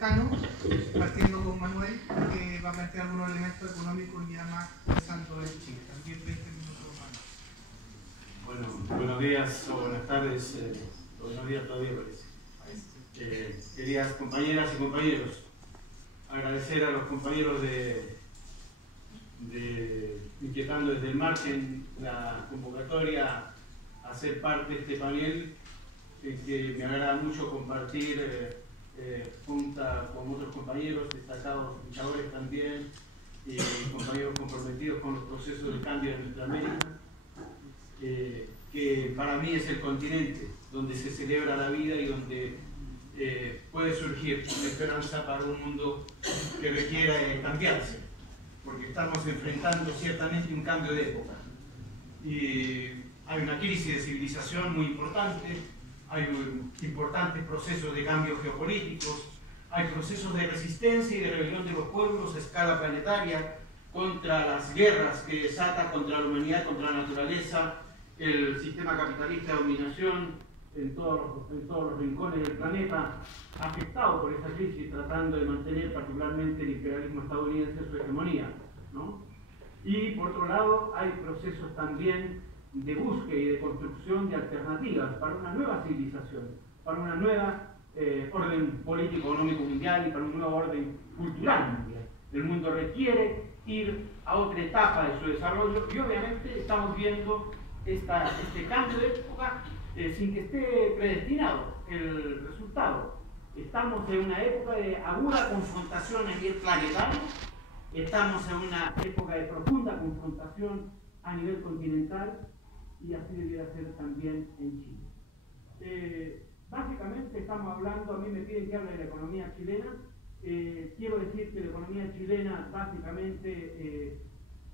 cercano, partiendo con Manuel, que va a plantear algunos elementos económicos ya más pensando en Chile. También 20 minutos más. Bueno, buenos días o buenas tardes, buenos días todavía parece. Queridas compañeras y compañeros, agradecer a los compañeros de Inquietando desde el Margen la convocatoria a ser parte de este panel, que me agrada mucho compartir junta con otros compañeros, destacados luchadores también, y compañeros comprometidos con los procesos de cambio en nuestra América, que para mí es el continente donde se celebra la vida y donde puede surgir una esperanza para un mundo que requiera cambiarse, porque estamos enfrentando ciertamente un cambio de época. Y hay una crisis de civilización muy importante, hay importantes procesos de cambios geopolíticos, hay procesos de resistencia y de rebelión de los pueblos a escala planetaria contra las guerras que desata contra la humanidad, contra la naturaleza, el sistema capitalista de dominación en todos los rincones del planeta, afectado por esa crisis, tratando de mantener particularmente el imperialismo estadounidense su hegemonía, ¿no? Y por otro lado hay procesos también de búsqueda y de construcción de alternativas para una nueva civilización, para una nueva orden político-económico mundial y para un nuevo orden cultural mundial. El mundo requiere ir a otra etapa de su desarrollo y obviamente estamos viendo este cambio de época sin que esté predestinado el resultado. Estamos en una época de aguda confrontación a nivel planetario, estamos en una época de profunda confrontación a nivel continental, y así debería ser también en Chile. Básicamente estamos hablando, a mí me piden que hable de la economía chilena. Quiero decir que la economía chilena básicamente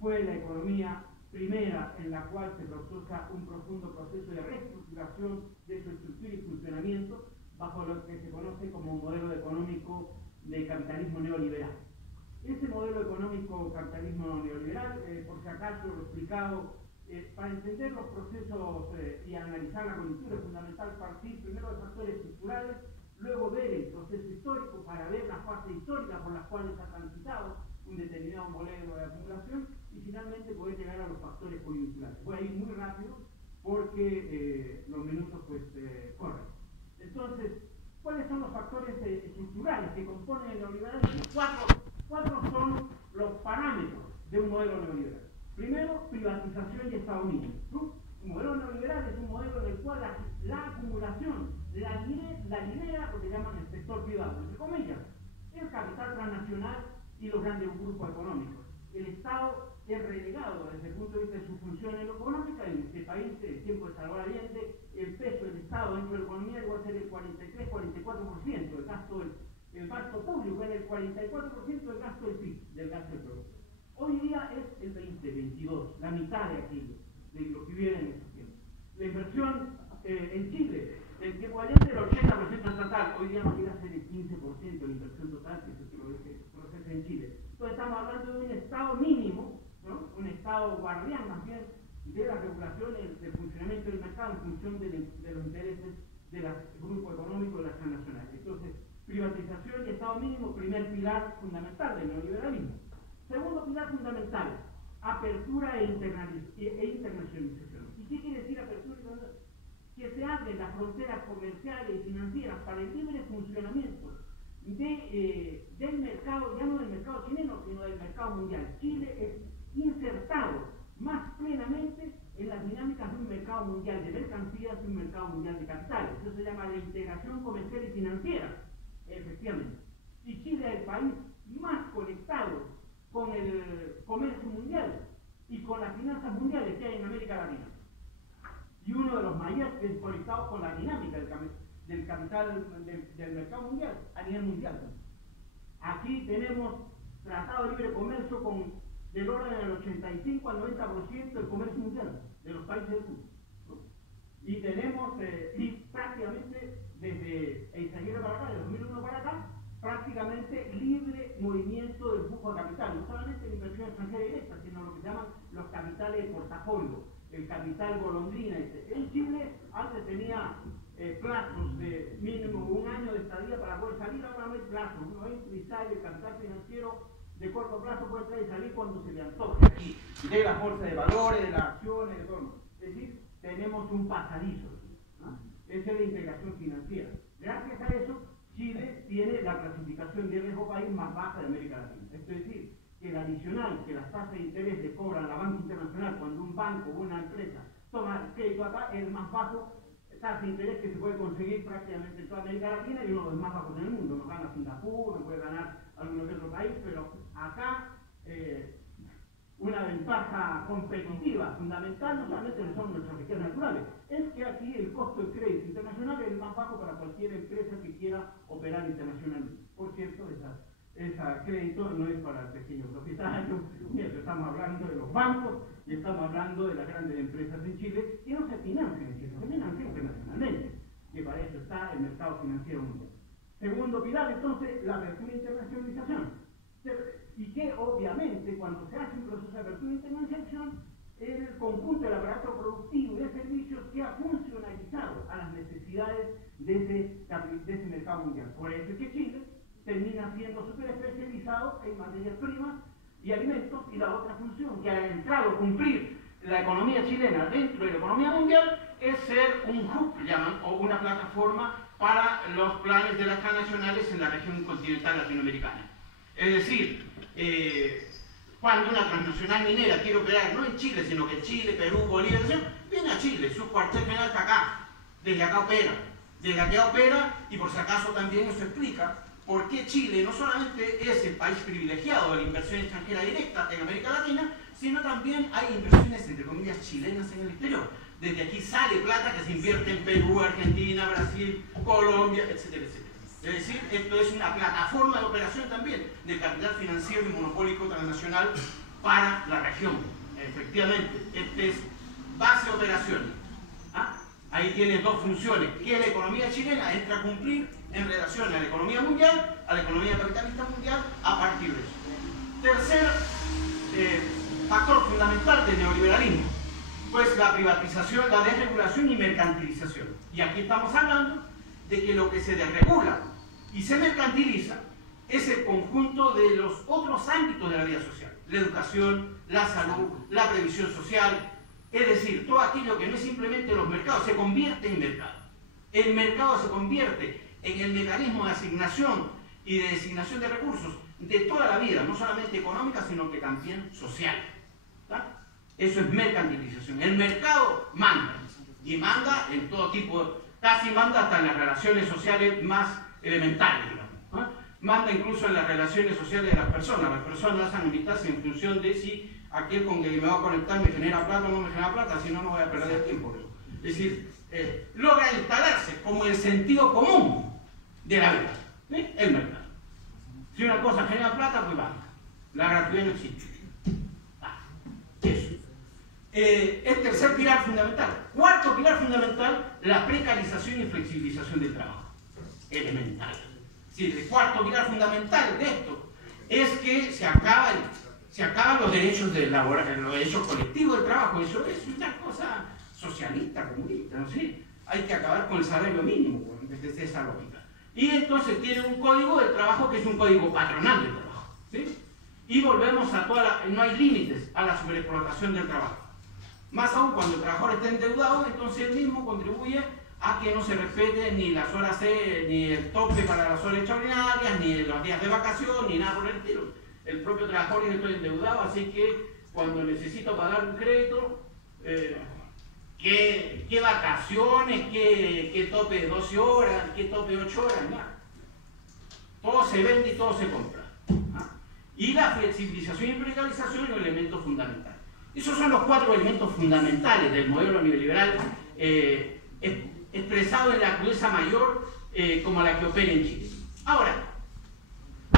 fue la economía primera en la cual se procesa un profundo proceso de reestructuración de su estructura y funcionamiento bajo lo que se conoce como un modelo económico de capitalismo neoliberal. Ese modelo económico capitalismo neoliberal, por si acaso lo he explicado, para entender los procesos y analizar la coyuntura es fundamental partir primero de factores estructurales, luego ver el proceso histórico para ver las fases históricas por las cuales ha transitado un determinado modelo de acumulación y finalmente poder llegar a los factores coyunturales. Voy a ir muy rápido porque los minutos corren. Entonces, ¿cuáles son los factores estructurales que componen el neoliberalismo? Cuatro son los parámetros de un modelo neoliberal. Primero, privatización y Estado mínimo, ¿no? Un modelo neoliberal es un modelo en el cual la acumulación la lidera lo que llaman el sector privado, entre comillas, el capital transnacional y los grandes grupos económicos. El Estado es relegado desde el punto de vista de su función en lo económica. En este país, en el tiempo de Salvador Allende, el peso del Estado dentro de la economía llegó a ser el 43-44%, el gasto público era el 44% del gasto del PIB, del gasto del producto. Hoy día es el 20-22, la mitad de aquello, de lo que hubiera en esos tiempos. La inversión en Chile, en tiempo de Allende, el 80% estatal, hoy día no llega a ser el 15% de la inversión total que se procesa en Chile. Entonces estamos hablando de un Estado mínimo, ¿no? Un Estado guardián más bien de las regulaciones del funcionamiento del mercado en función de los intereses de los grupos económicos de las transnacionales. Entonces, privatización y Estado mínimo, primer pilar fundamental del neoliberalismo. Segundo pilar fundamental, apertura e internacionalización. ¿Y qué quiere decir apertura e internacionalización? Que se abren las fronteras comerciales y financieras para el libre funcionamiento del mercado, ya no del mercado chileno, sino del mercado mundial. Chile es insertado más plenamente en las dinámicas de un mercado mundial de mercancías y un mercado mundial de capitales. Eso se llama la integración comercial y financiera, efectivamente. Y Chile es el país más conectado con el comercio mundial y con las finanzas mundiales que hay en América Latina. Y uno de los mayores conectados con la dinámica del capital del mercado mundial a nivel mundial. Aquí tenemos tratado de libre comercio del orden del 85 al 90% del comercio mundial de los países del mundo, ¿no? Y tenemos prácticamente desde Eizaguirre para acá, de 2001 para acá, prácticamente libre movimiento del flujo de capital, no solamente la inversión extranjera directa, sino lo que se llaman los capitales de portafolio, el capital golondrina. En Chile antes tenía plazos de mínimo un año de salida para poder salir a un plazo. Uno entra y sale, el capital financiero de corto plazo puede entrar y salir cuando se le antoje aquí, de la bolsa de valores, de las acciones, de todo. Es decir, tenemos un pasadizo, ¿no? Esa es la integración financiera. Gracias a eso, Chile tiene la clasificación de riesgo país más baja de América Latina. Esto es decir, que el adicional que las tasas de interés le cobran a la banca internacional cuando un banco o una empresa toma crédito acá es el más bajo tasa de interés que se puede conseguir prácticamente en toda América Latina y uno de los más bajos en el mundo. Nos gana Singapur, nos puede ganar algunos otros países, pero acá una ventaja competitiva fundamental no solamente son nuestras riquezas naturales, es que aquí el costo del crédito internacional es el más bajo para cualquier empresa que quiera operar internacionalmente. Por cierto, ese crédito no es para el pequeño propietario, estamos hablando de los bancos y estamos hablando de las grandes empresas en Chile que no se financian en Chile, se financian internacionalmente, que para eso está el mercado financiero mundial. Segundo pilar, entonces, la apertura e internacionalización. Y que obviamente cuando se hace un proceso de apertura e internacionalización, el conjunto del aparato productivo y de servicios que ha funcionalizado a las necesidades de ese mercado mundial. Por eso es que Chile termina siendo súper especializado en materias primas y alimentos, y la otra función que ha entrado a cumplir la economía chilena dentro de la economía mundial es ser un hub, llaman, o una plataforma para los planes de las transnacionales en la región continental latinoamericana. Es decir, cuando una transnacional minera quiere operar no en Chile, sino que en Chile, Perú, Bolivia, viene a Chile, su cuartel general está acá, desde acá opera, y por si acaso también eso explica por qué Chile no solamente es el país privilegiado de la inversión extranjera directa en América Latina, sino también hay inversiones, entre comillas, chilenas en el exterior. Desde aquí sale plata que se invierte en Perú, Argentina, Brasil, Colombia, etcétera, etcétera. Es decir, esto es una plataforma de operación también del capital financiero y monopólico transnacional para la región. Efectivamente, este es base de operaciones. ¿Ah? Ahí tiene dos funciones que la economía chilena entra a cumplir en relación a la economía mundial, a la economía capitalista mundial, a partir de eso. Tercer factor fundamental del neoliberalismo, pues la privatización, la desregulación y mercantilización. Y aquí estamos hablando de que lo que se desregula y se mercantiliza es el conjunto de los otros ámbitos de la vida social. La educación, la salud, la previsión social, es decir, todo aquello que no es simplemente los mercados, se convierte en mercado. El mercado se convierte en el mecanismo de asignación y de designación de recursos de toda la vida, no solamente económica, sino que también social. ¿Tá? Eso es mercantilización. El mercado manda, y manda en todo tipo, casi manda hasta en las relaciones sociales más elementales, digamos, ¿no? Manda incluso en las relaciones sociales de las personas. Las personas hacen amistades en función de si aquel con que me va a conectar me genera plata o no me genera plata, si no, no voy a perder el tiempo. Es decir, logra instalarse como el sentido común de la vida, ¿sí? El mercado. Si una cosa genera plata, pues va. La gratuidad no existe. Eso. El tercer pilar fundamental. Cuarto pilar fundamental, la precarización y flexibilización del trabajo. Elemental. Sí, el cuarto pilar fundamental de esto es que se acaban los derechos de laboral, los derechos colectivos del trabajo. Eso es una cosa socialista, comunista, ¿no sé? Hay que acabar con el salario mínimo, desde esa lógica. Y entonces tiene un código del trabajo que es un código patronal del trabajo, ¿sí? Y volvemos a no hay límites a la sobreexplotación del trabajo. Más aún cuando el trabajador está endeudado, entonces él mismo contribuye a que no se respete ni las horas ni el tope para las horas extraordinarias, ni los días de vacación, ni nada por el estilo. El propio trabajador está endeudado, así que cuando necesito pagar un crédito, ¿qué vacaciones? ¿Qué tope de 12 horas? ¿Qué tope de 8 horas? Nada. Todo se vende y todo se compra. ¿Ah? Y la flexibilización y precarización es un elemento fundamental. Esos son los 4 elementos fundamentales del modelo neoliberal expresado en la crudeza mayor como la que opera en Chile. Ahora,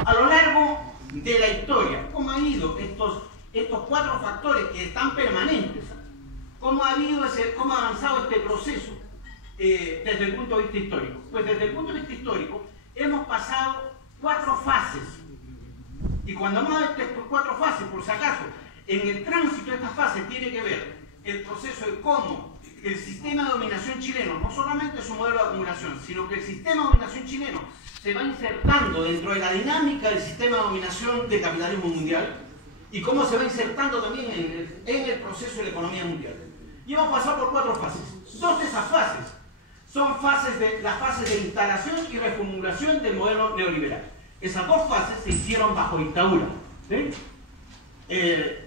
a lo largo de la historia, ¿cómo han ido estos 4 factores que están permanentes? ¿Cómo ha avanzado este proceso desde el punto de vista histórico? Pues desde el punto de vista histórico hemos pasado 4 fases. Y cuando hablamos de estas 4 fases, por si acaso, en el tránsito de estas fases tiene que ver el proceso de cómo el sistema de dominación chileno, no solamente su modelo de acumulación, sino que el sistema de dominación chileno se va insertando dentro de la dinámica del sistema de dominación del capitalismo mundial y cómo se va insertando también en el proceso de la economía mundial. Y hemos pasado por 4 fases. 2 de esas fases son las fases de instalación y reformulación del modelo neoliberal. Esas 2 fases se hicieron bajo dictadura. ¿Sí?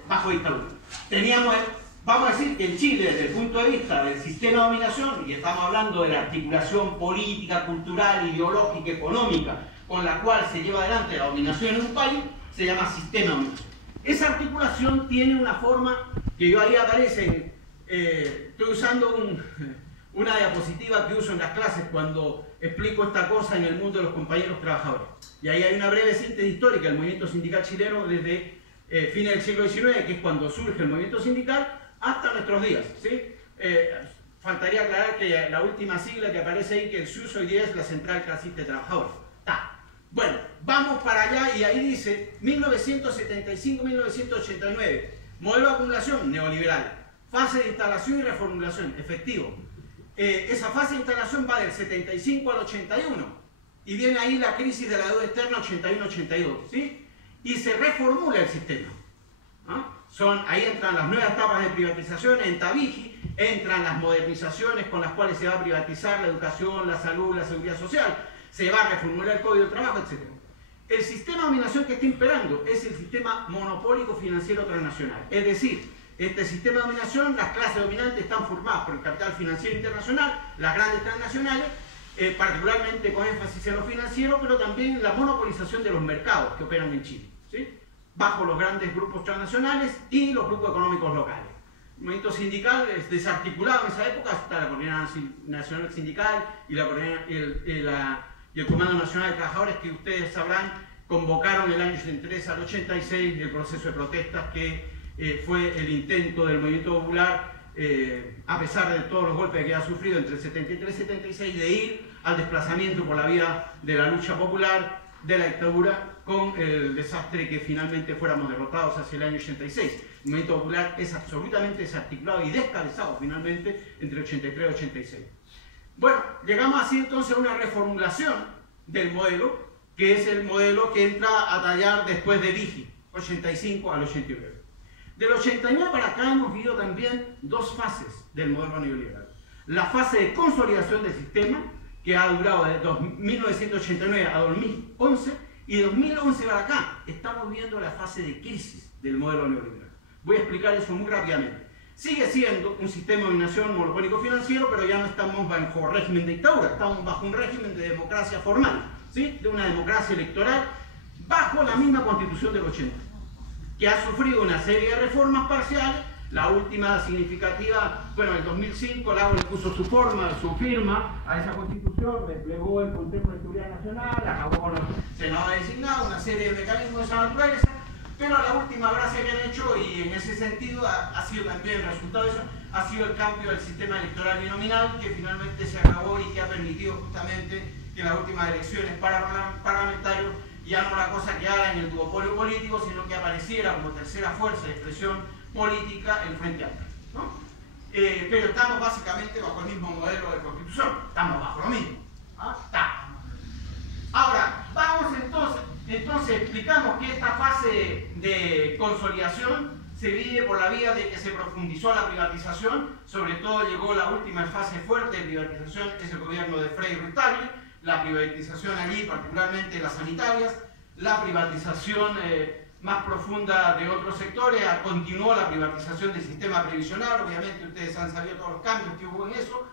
Bajo dictadura. Teníamos, vamos a decir que en Chile, desde el punto de vista del sistema de dominación, y estamos hablando de la articulación política, cultural, ideológica, económica, con la cual se lleva adelante la dominación en un país, se llama sistema de dominación. Esa articulación tiene una forma que yo ahí aparece, estoy usando una diapositiva que uso en las clases cuando explico esta cosa en el mundo de los compañeros trabajadores. Y ahí hay una breve síntesis histórica del movimiento sindical chileno desde fines del siglo XIX, que es cuando surge el movimiento sindical, hasta nuestros días. ¿Sí? Faltaría aclarar que la última sigla que aparece ahí, que el SUS hoy día es la Central Clasista de Trabajadores. Bueno, vamos para allá y ahí dice 1975-1989, modelo de acumulación neoliberal, fase de instalación y reformulación, efectivo. Esa fase de instalación va del 75 al 81 y viene ahí la crisis de la deuda externa 81-82, ¿sí? Y se reformula el sistema. ¿No? Ahí entran las nuevas etapas de privatización, en Tabiji entran las modernizaciones con las cuales se va a privatizar la educación, la salud, la seguridad social, se va a reformular el Código de Trabajo, etc. El sistema de dominación que está imperando es el sistema monopólico financiero transnacional. Es decir, este sistema de dominación, las clases dominantes están formadas por el capital financiero internacional, las grandes transnacionales, particularmente con énfasis en lo financiero, pero también la monopolización de los mercados que operan en Chile, ¿sí? Bajo los grandes grupos transnacionales y los grupos económicos locales. El movimiento sindical es desarticulado en esa época, está la Coordinadora Nacional Sindical y el Comando Nacional de Trabajadores, que ustedes sabrán, convocaron el año 83 al 86 el proceso de protestas que fue el intento del movimiento popular, a pesar de todos los golpes que ha sufrido entre el 73 y 76, de ir al desplazamiento por la vía de la lucha popular, de la dictadura, con el desastre que finalmente fuéramos derrotados hacia el año 86. El movimiento popular es absolutamente desarticulado y descabezado finalmente entre 83 y 86. Bueno, llegamos así entonces a una reformulación del modelo, que es el modelo que entra a tallar después de Vigi, 85 al 89. Del 89 para acá hemos vivido también 2 fases del modelo neoliberal. La fase de consolidación del sistema, que ha durado desde 1989 a 2011, y de 2011 para acá estamos viendo la fase de crisis del modelo neoliberal. Voy a explicar eso muy rápidamente. Sigue siendo un sistema de dominación monopólico financiero, pero ya no estamos bajo régimen de dictadura, estamos bajo un régimen de democracia formal, ¿sí? De una democracia electoral, bajo la misma constitución del 80, que ha sufrido una serie de reformas parciales. La última significativa, bueno, en el 2005 Lago le puso su firma a esa constitución, desplegó el Consejo de Seguridad Nacional, acabó con los senadores designados, una serie de mecanismos de esa naturaleza, pero la última gracia que han hecho, y en ese sentido ha sido también el resultado de eso, ha sido el cambio del sistema electoral binominal, que finalmente se acabó y que ha permitido justamente que en las últimas elecciones parlamentarias ya no la cosa quedara en el duopolio político, sino que apareciera como tercera fuerza de expresión política el Frente Amplio, ¿no? Pero estamos básicamente bajo el mismo modelo de constitución, estamos bajo lo mismo. Ahora, vamos entonces explicamos que esta fase de consolidación se vive por la vía de que se profundizó la privatización, sobre todo llegó la última fase fuerte de privatización, es el gobierno de Frei Ruiz-Tagle, la privatización allí, particularmente las sanitarias, la privatización más profunda de otros sectores, continuó la privatización del sistema previsional, obviamente ustedes han sabido todos los cambios que hubo en eso,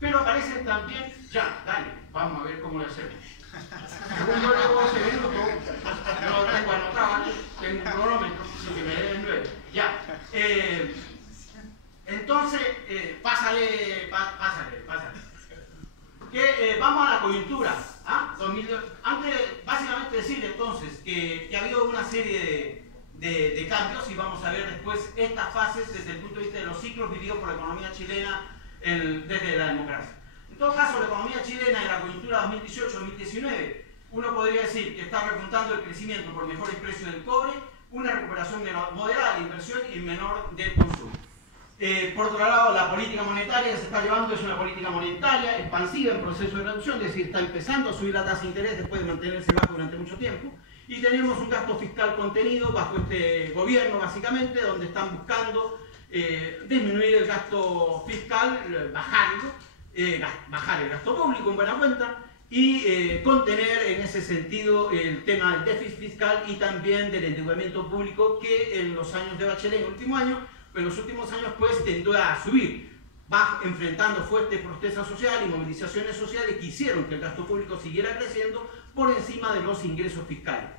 pero aparecen también, ya, dale, vamos a ver cómo lo hacemos. Según yo llevo 12 minutos, yo lo tengo anotado aquí, tengo un cronómetro, que me deben 9, ya. Entonces, pásale. Vamos a la coyuntura. Antes, básicamente decir entonces que ha habido una serie de cambios y vamos a ver después estas fases desde el punto de vista de los ciclos vividos por la economía chilena desde la democracia. En todo caso, la economía chilena en la coyuntura 2018-2019, uno podría decir que está repuntando el crecimiento por mejores precios del cobre, una recuperación moderada de inversión y menor del consumo. Por otro lado, la política monetaria que se está llevando es una política monetaria expansiva en proceso de reducción, es decir, está empezando a subir la tasa de interés después de mantenerse bajo durante mucho tiempo. Y tenemos un gasto fiscal contenido bajo este gobierno, básicamente, donde están buscando disminuir el gasto fiscal, bajarlo, bajar el gasto público en buena cuenta y contener en ese sentido el tema del déficit fiscal y también del endeudamiento público que en los años de Bachelet, en los últimos años pues tendió a subir, enfrentando fuertes protestas sociales y movilizaciones sociales que hicieron que el gasto público siguiera creciendo por encima de los ingresos fiscales.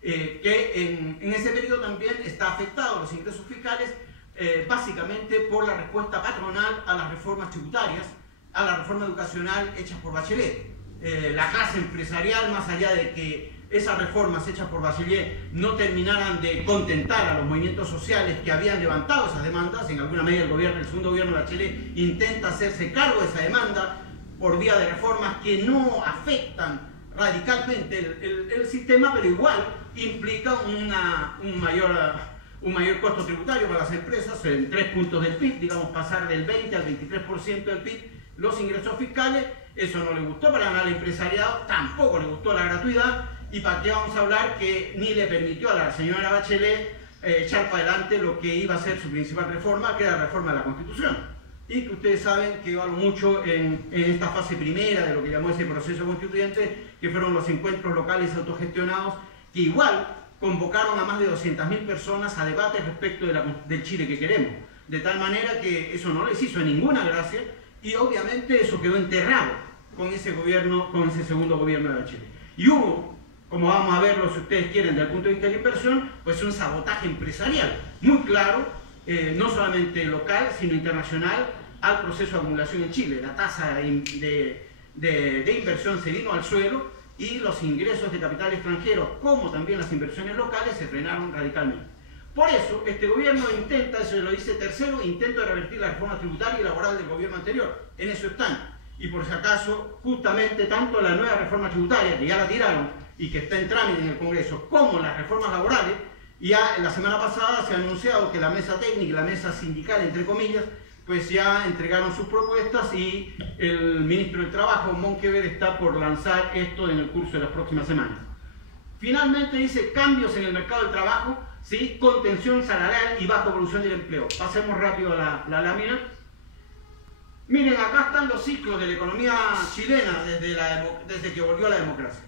Que en ese periodo también está afectado los ingresos fiscales básicamente por la respuesta patronal a las reformas tributarias, a la reforma educacional hechas por Bachelet. La clase empresarial, más allá de que esas reformas hechas por Bachelet no terminaran de contentar a los movimientos sociales que habían levantado esas demandas, en alguna medida el segundo gobierno de Bachelet intenta hacerse cargo de esa demanda por vía de reformas que no afectan radicalmente el sistema, pero igual implica un mayor costo tributario para las empresas, en 3 puntos del PIB, digamos pasar del 20 al 23% del PIB, los ingresos fiscales. Eso no le gustó para nada al empresariado, tampoco le gustó la gratuidad, y para qué vamos a hablar que ni le permitió a la señora Bachelet echar para adelante lo que iba a ser su principal reforma, que era la reforma de la Constitución. Y que ustedes saben que yo hablo mucho en esta fase primera de lo que llamó ese proceso constituyente, que fueron los encuentros locales autogestionados, que igual convocaron a más de 200.000 personas a debates respecto del Chile que queremos. De tal manera que eso no les hizo ninguna gracia y obviamente eso quedó enterrado con ese gobierno, con ese segundo gobierno de Bachelet. Y hubo, como vamos a verlo si ustedes quieren desde el punto de vista de la inversión, pues un sabotaje empresarial muy claro, no solamente local, sino internacional, al proceso de acumulación en Chile. La tasa de inversión se vino al suelo y los ingresos de capital extranjero, como también las inversiones locales, se frenaron radicalmente. Por eso, este gobierno intenta, eso lo dice tercero, intento de revertir la reforma tributaria y laboral del gobierno anterior. En eso están. Y por si acaso, justamente tanto la nueva reforma tributaria, que ya la tiraron y que está en trámite en el Congreso, como las reformas laborales, ya la semana pasada se ha anunciado que la mesa técnica y la mesa sindical, entre comillas, pues ya entregaron sus propuestas y el ministro del Trabajo, Monkever, está por lanzar esto en el curso de las próximas semanas. Finalmente dice cambios en el mercado del trabajo, ¿sí? Contención salarial y baja evolución del empleo. Pasemos rápido a la lámina. Miren, acá están los ciclos de la economía chilena desde que volvió a la democracia.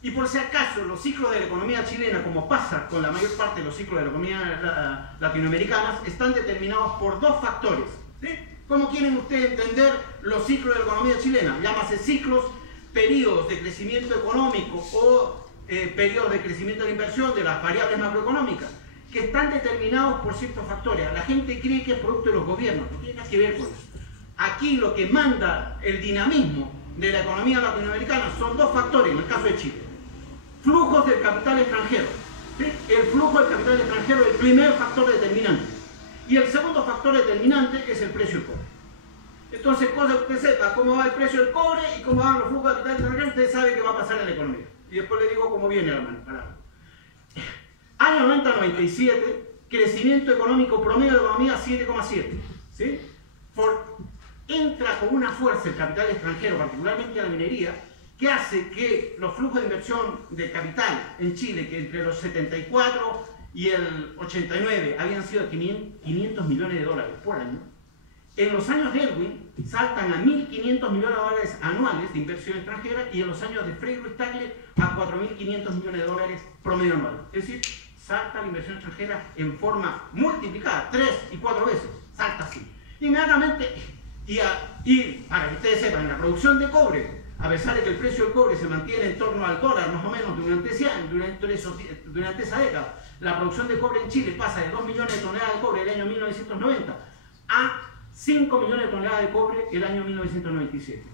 Y por si acaso, los ciclos de la economía chilena, como pasa con la mayor parte de los ciclos de la economía latinoamericanas, están determinados por 2 factores. ¿Sí? ¿Cómo quieren ustedes entender los ciclos de la economía chilena? Llámase ciclos, periodos de crecimiento económico o periodos de crecimiento de la inversión de las variables macroeconómicas, que están determinados por ciertos factores. La gente cree que es producto de los gobiernos, no tiene nada que ver con eso. Aquí lo que manda el dinamismo de la economía latinoamericana son 2 factores, en el caso de Chile. Flujos del capital extranjero. ¿Sí? El flujo del capital extranjero es el primer factor determinante. Y el segundo factor determinante es el precio del cobre. Entonces, cosa que usted sepa cómo va el precio del cobre y cómo van los flujos de capital extranjero, usted sabe qué va a pasar en la economía. Y después le digo cómo viene la mano. Año 90-97, crecimiento económico promedio de la economía 7,7. ¿Sí? Entra con una fuerza el capital extranjero, particularmente la minería, que hace que los flujos de inversión de capital en Chile, que entre los 74 y el 89 habían sido de 500 millones de dólares por año, en los años de Elwin saltan a 1.500 millones de dólares anuales de inversión extranjera y en los años de Frei Ruiz-Tagle a 4.500 millones de dólares promedio anual. Es decir, salta la inversión extranjera en forma multiplicada, 3 y 4 veces, salta así. Inmediatamente, y para que ustedes sepan, en la producción de cobre, a pesar de que el precio del cobre se mantiene en torno al dólar más o menos durante esa década, la producción de cobre en Chile pasa de 2 millones de toneladas de cobre el año 1990 a 5 millones de toneladas de cobre el año 1997.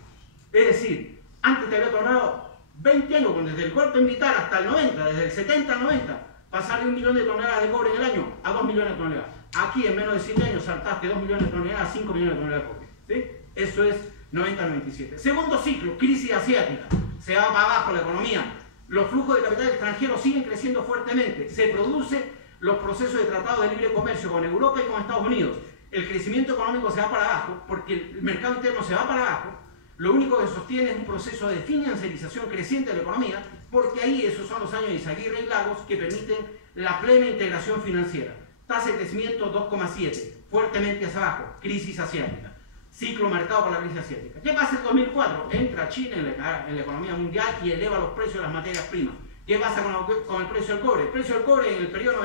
Es decir, antes te había tomado 20 años, desde el golpe militar hasta el 90, desde el 70 al 90, pasar de 1 millón de toneladas de cobre en el año a 2 millones de toneladas. Aquí en menos de 7 años saltaste 2 millones de toneladas a 5 millones de toneladas de cobre. ¿Sí? Eso es 90-97. Segundo ciclo, crisis asiática. Se va para abajo la economía. Los flujos de capital extranjero siguen creciendo fuertemente. Se producen los procesos de tratado de libre comercio con Europa y con Estados Unidos. el crecimiento económico se va para abajo, porque el mercado interno se va para abajo, lo único que sostiene es un proceso de financiarización creciente de la economía, porque ahí esos son los años de Izaguirre y Lagos que permiten la plena integración financiera. Tasa de crecimiento 2,7, fuertemente hacia abajo, crisis asiática, ciclo marcado por la crisis asiática. ¿Qué pasa en 2004? Entra China en la economía mundial y eleva los precios de las materias primas. ¿Qué pasa con el precio del cobre? El precio del cobre en el periodo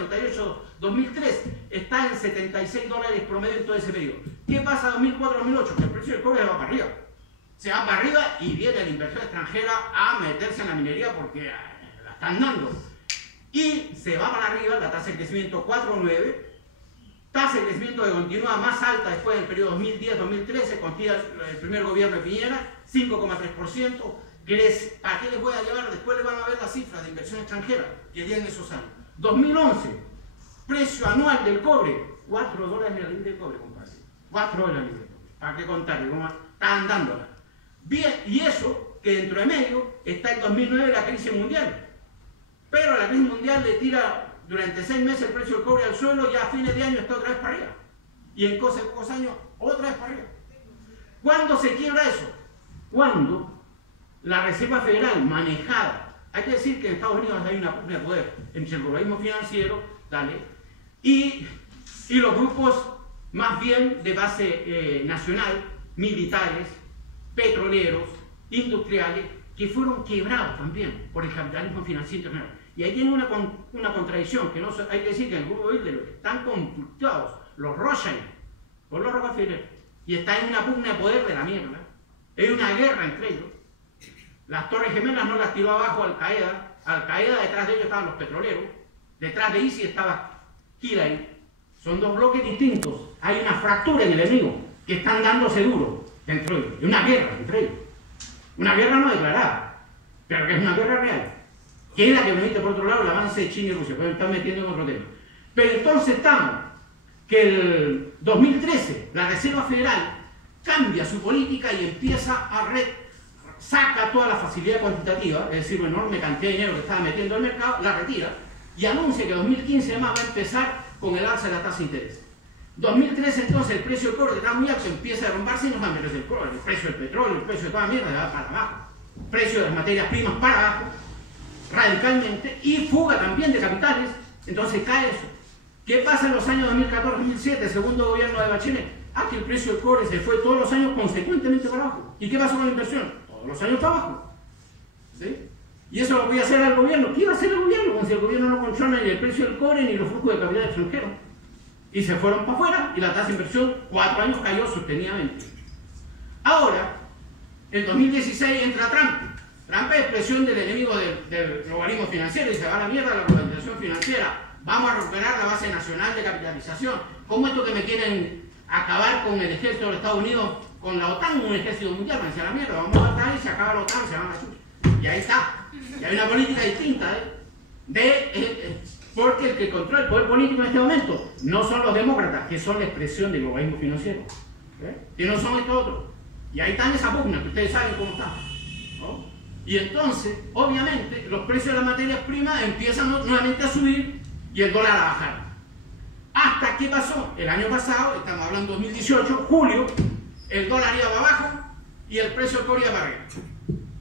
98-2003 está en $76 promedio en todo ese periodo. ¿Qué pasa en 2004-2008? Que el precio del cobre va para arriba. Se va para arriba y viene la inversión extranjera a meterse en la minería porque la están dando. Y se va para arriba la tasa de crecimiento 4,9, tasa de crecimiento que continúa más alta después del periodo 2010-2013, con el primer gobierno de Piñera, 5,3%. ¿Para qué les voy a llevar? Después les van a ver las cifras de inversión extranjera que tienen esos años. 2011, precio anual del cobre, $4 la libra de cobre, compadre. $4 la libra de cobre. ¿Para qué contarle? ¿Cómo están dándola? Bien, y eso, que dentro de medio está en 2009 la crisis mundial. Pero la crisis mundial le tira durante 6 meses el precio del cobre al suelo y ya a fines de año está otra vez para arriba. Y en cosas de pocos años, otra vez para arriba. ¿Cuándo se quiebra eso? Cuando la Reserva Federal manejada, hay que decir que en Estados Unidos hay una pugna de poder entre el organismo financiero, y los grupos más bien de base nacional, militares, petroleros, industriales, que fueron quebrados también por el capitalismo financiero internacional. Y ahí tiene una contradicción, que no hay que decir que en el grupo Bilderberg están conflictados los Rothschild por los Rockefeller, y está en una pugna de poder de la mierda. Hay una guerra entre ellos. Las Torres Gemelas no las tiró abajo Al-Qaeda. Al-Qaeda, detrás de ellos estaban los petroleros. Detrás de ISIS estaba Hillary. Son dos bloques distintos. Hay una fractura en el enemigo que están dándose duro dentro de ellos. Hay una guerra entre ellos. Una guerra no declarada, pero que es una guerra real. Que es la que permite, por otro lado, el avance de China y Rusia. Pero me están metiendo en otro tema. Pero entonces estamos que el 2013 la Reserva Federal cambia su política y empieza a saca toda la facilidad cuantitativa, es decir, una enorme cantidad de dinero que estaba metiendo al mercado, la retira y anuncia que 2015 además va a empezar con el alza de la tasa de interés. 2013 entonces el precio del cobre, que está muy alto, empieza a derrumbarse y nos va a meter el cobre, el precio del petróleo, el precio de toda mierda va para abajo, el precio de las materias primas para abajo, radicalmente, y fuga también de capitales, entonces cae eso. ¿Qué pasa en los años 2014-2007, segundo gobierno de Bachelet? Que el precio del cobre se fue todos los años consecuentemente para abajo. ¿Y qué pasó con la inversión? Todos los años para abajo. ¿Sí? Y eso lo podía hacer el gobierno. ¿Qué iba a hacer el gobierno? Como si el gobierno no controla ni el precio del cobre ni los flujos de capital extranjero. Y se fueron para afuera y la tasa de inversión 4 años cayó sostenidamente. Ahora, en 2016 entra Trump. Trump es expresión del enemigo del globalismo financiero y se va a la mierda de la globalización financiera. Vamos a recuperar la base nacional de capitalización. ¿Cómo esto que me quieren acabar con el ejército de los Estados Unidos, con la OTAN, un ejército mundial? Me decía la mierda, vamos a matar y se acaba la OTAN, se van a la chucha. Y ahí está. Y hay una política distinta, porque el que controla el poder político en este momento no son los demócratas, que son la expresión del globalismo financiero, que no son estos otros. Y ahí está en esa pugna, que ustedes saben cómo está, ¿no? Y entonces, obviamente, los precios de las materias primas empiezan nuevamente a subir y el dólar a bajar. ¿Hasta qué pasó? El año pasado, estamos hablando de 2018, julio, el dólar iba para abajo y el precio del cobre iba para arriba.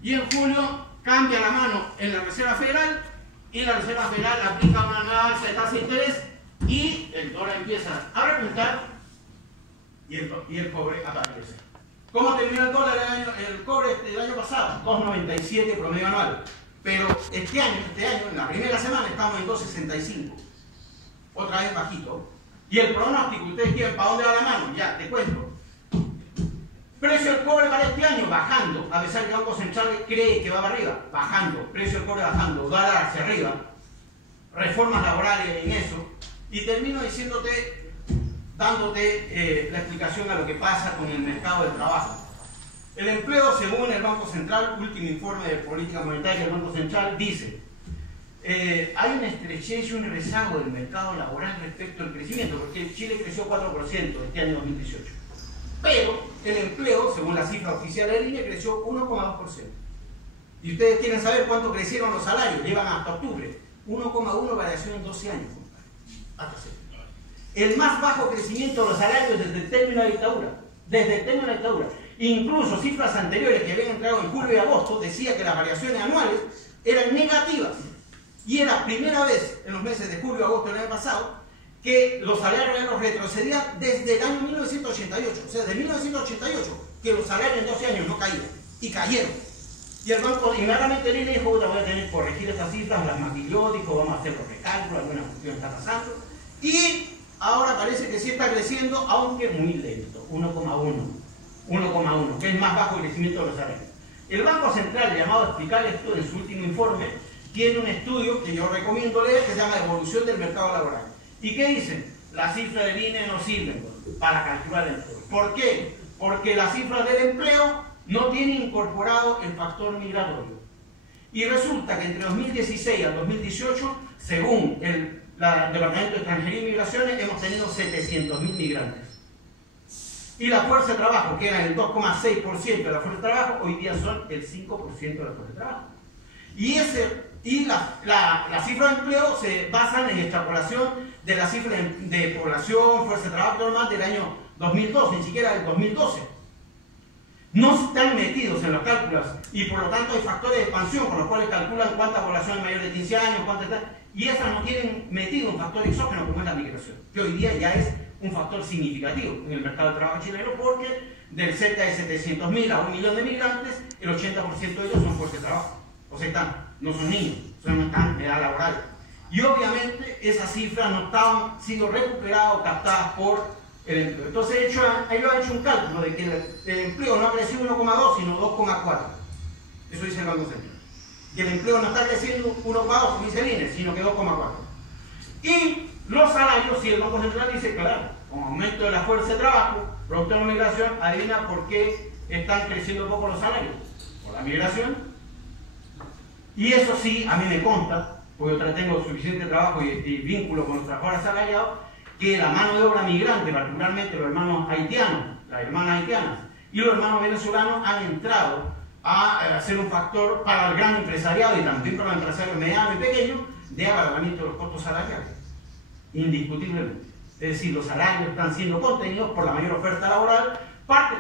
Y en julio cambia la mano en la Reserva Federal y la Reserva Federal aplica una nueva alza de tasa de interés y el dólar empieza a repuntar y el cobre aparece. ¿Cómo terminó el dólar el cobre el año pasado? 2,97 promedio anual. Pero este año, en la primera semana, estamos en 2,65. Otra vez bajito. Y el pronóstico, ustedes quieren, ¿para dónde va la mano? Ya, te cuento. Precio del cobre para este año bajando, a pesar que el Banco Central cree que va para arriba, bajando. Precio del cobre bajando, dólar hacia arriba. Reformas laborales en eso. Y termino dándote la explicación a lo que pasa con el mercado del trabajo. El empleo, según el Banco Central, último informe de política monetaria del Banco Central, dice: hay una estrechez y un rezago del mercado laboral respecto al crecimiento, porque Chile creció 4% este año 2018. Pero el empleo, según la cifra oficial de línea, creció 1,2%. Y ustedes quieren saber cuánto crecieron los salarios, llevan hasta octubre. 1,1 variación en 12 años, compadre. Hasta septiembre. el más bajo crecimiento de los salarios desde el término de la dictadura. Desde el término de la dictadura. Incluso cifras anteriores que habían entrado en julio y agosto decía que las variaciones anuales eran negativas. Y era la primera vez en los meses de julio y agosto del año pasado que los salarios reales retrocedían desde el año 1988. O sea, desde 1988 que los salarios en 12 años no caían. Y cayeron. Y el banco inmediatamente le dijo, voy a tener que corregir estas cifras, las maquilló, dijo, vamos a hacer los recálculos, alguna cuestión está pasando. Y ahora parece que sí está creciendo, aunque muy lento, 1,1, que es más bajo el crecimiento de los salarios. El Banco Central, llamado a explicar esto en su último informe, tiene un estudio que yo recomiendo leer que se llama Evolución del Mercado Laboral. ¿Y qué dicen? Las cifras del INE no sirven para calcular el empleo. ¿Por qué? Porque las cifras del empleo no tienen incorporado el factor migratorio. Y resulta que entre 2016 al 2018, según el Departamento de Extranjería y Migraciones, hemos tenido 700.000 migrantes. Y la fuerza de trabajo, que era el 2,6% de la fuerza de trabajo, hoy día son el 5% de la fuerza de trabajo. Y las cifras de empleo se basan en extrapolación de las cifras de población, fuerza de trabajo normal del año 2012, ni siquiera del 2012. No están metidos en los cálculos y por lo tanto hay factores de expansión con los cuales calculan cuánta población es mayor de 15 años, cuánta está, y esas no tienen metido un factor exógeno como es la migración, que hoy día ya es un factor significativo en el mercado de trabajo chileno porque del cerca de 700.000 a 1 millón de migrantes, el 80% de ellos son fuerza de trabajo, o sea, no son niños, no están en edad laboral. Y obviamente esas cifras no estaban siendo recuperadas o captadas por el empleo. Entonces ellos han hecho un cálculo de que el empleo no ha crecido 1,2 sino 2,4. Eso dice el Banco Central. Que el empleo no está creciendo 1,2 como dice el INE, sino que 2,4. Y los salarios, si el Banco Central dice, claro, con aumento de la fuerza de trabajo, producto de la migración, adivina por qué están creciendo poco los salarios. Por la migración. Y eso sí, a mí me consta, porque yo tengo suficiente trabajo y vínculo con los trabajadores asalariados, que la mano de obra migrante, particularmente los hermanos haitianos, las hermanas haitianas y los hermanos venezolanos han entrado a ser un factor para el gran empresariado y también para el empresario mediano y pequeño de abaratamiento de los costos salariales, indiscutiblemente. Es decir, los salarios están siendo contenidos por la mayor oferta laboral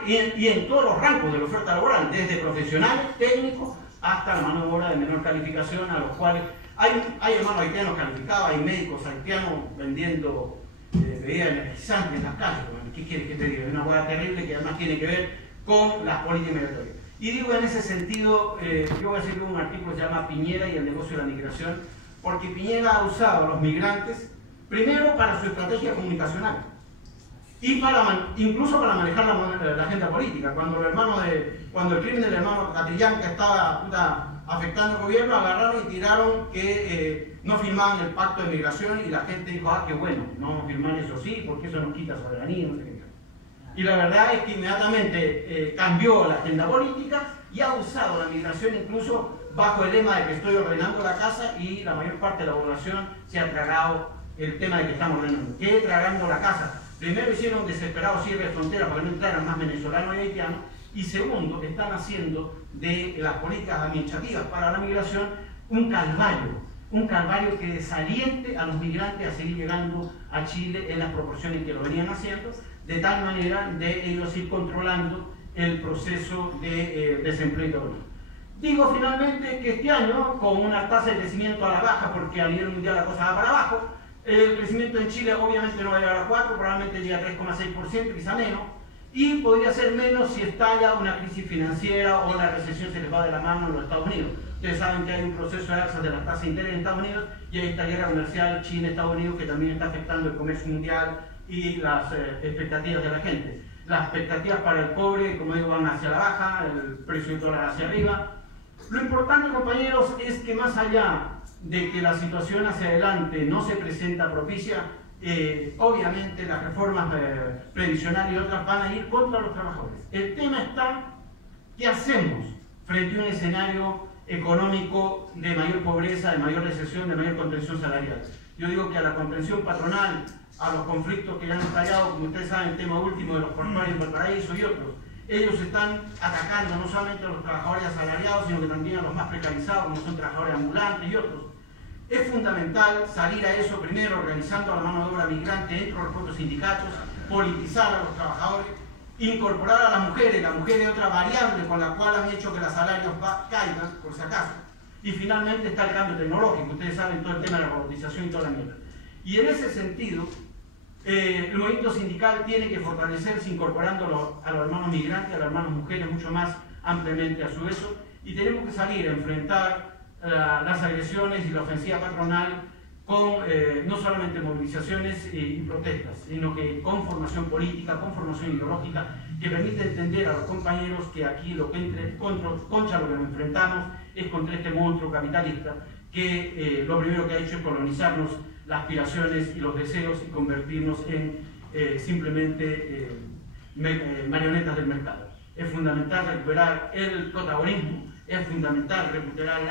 y en todos los rangos de la oferta laboral, desde profesionales, técnicos, hasta la mano de obra de menor calificación, a los cuales hay hermanos haitianos calificados, hay médicos haitianos vendiendo bebidas energizantes en las calles. ¿Qué quieres que te diga? Es una hueá terrible que además tiene que ver con las políticas migratorias. Y digo en ese sentido, yo voy a hacer un artículo que se llama Piñera y el negocio de la migración, porque Piñera ha usado a los migrantes primero para su estrategia comunicacional y incluso para manejar la agenda política. Cuando el crimen del hermano Catrillanca estaba afectando al gobierno, agarraron y tiraron que no firmaban el pacto de migración y la gente dijo, qué bueno, no firmar eso sí, porque eso nos quita soberanía, no sé qué. Y la verdad es que inmediatamente cambió la agenda política y ha usado la migración incluso bajo el lema de que estoy ordenando la casa y la mayor parte de la población se ha tragado el tema de que estamos ordenando. ¿Qué tragando la casa? Primero hicieron un desesperado cierre de fronteras para que no entraran más venezolanos y haitianos y segundo, están haciendo de las políticas administrativas para la migración un calvario que desaliente a los migrantes a seguir llegando a Chile en las proporciones que lo venían haciendo, de tal manera de ellos ir controlando el proceso de desempleo. Digo finalmente que este año, con una tasa de crecimiento a la baja, porque a nivel mundial la cosa va para abajo, el crecimiento en Chile obviamente no va a llegar a 4, probablemente llegue a 3,6%, quizá menos, y podría ser menos si estalla una crisis financiera o la recesión se les va de la mano en los Estados Unidos. Ustedes saben que hay un proceso de alza de las tasas de interés en Estados Unidos y hay esta guerra comercial China-Estados Unidos que también está afectando el comercio mundial y las expectativas de la gente. Las expectativas para el cobre, como digo, van hacia la baja, el precio del dólar hacia arriba. Lo importante, compañeros, es que más allá de que la situación hacia adelante no se presenta propicia, obviamente las reformas previsionales y otras van a ir contra los trabajadores. El tema está, ¿qué hacemos frente a un escenario económico de mayor pobreza, de mayor recesión, de mayor contención salarial? Yo digo que a la contención patronal, a los conflictos que ya han estallado, como ustedes saben, el tema último de los portuarios en Valparaíso y otros, ellos están atacando no solamente a los trabajadores asalariados, sino que también a los más precarizados, como son trabajadores ambulantes y otros. Es fundamental salir a eso primero organizando a la mano de obra migrante dentro de los propios sindicatos, politizar a los trabajadores, incorporar a las mujeres es otra variable con la cual han hecho que los salarios caigan, por si acaso. Y finalmente está el cambio tecnológico, ustedes saben todo el tema de la robotización y toda la mierda. Y en ese sentido, el movimiento sindical tiene que fortalecerse incorporando a los hermanos migrantes, a las hermanas mujeres mucho más ampliamente a su eso, y tenemos que salir a enfrentar las agresiones y la ofensiva patronal con no solamente movilizaciones y protestas, sino que con formación política, con formación ideológica, que permite entender a los compañeros que aquí contra lo que nos enfrentamos es contra este monstruo capitalista que lo primero que ha hecho es colonizarnos las aspiraciones y los deseos y convertirnos en simplemente marionetas del mercado. Es fundamental recuperar el protagonismo, es fundamental recuperar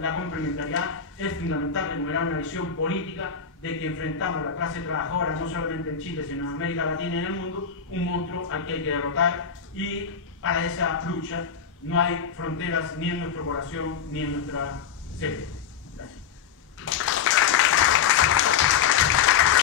la complementariedad, es fundamental recuperar una visión política de que enfrentamos a la clase trabajadora, no solamente en Chile, sino en América Latina y en el mundo, un monstruo al que hay que derrotar, y para esa lucha no hay fronteras ni en nuestro corazón ni en nuestra sede.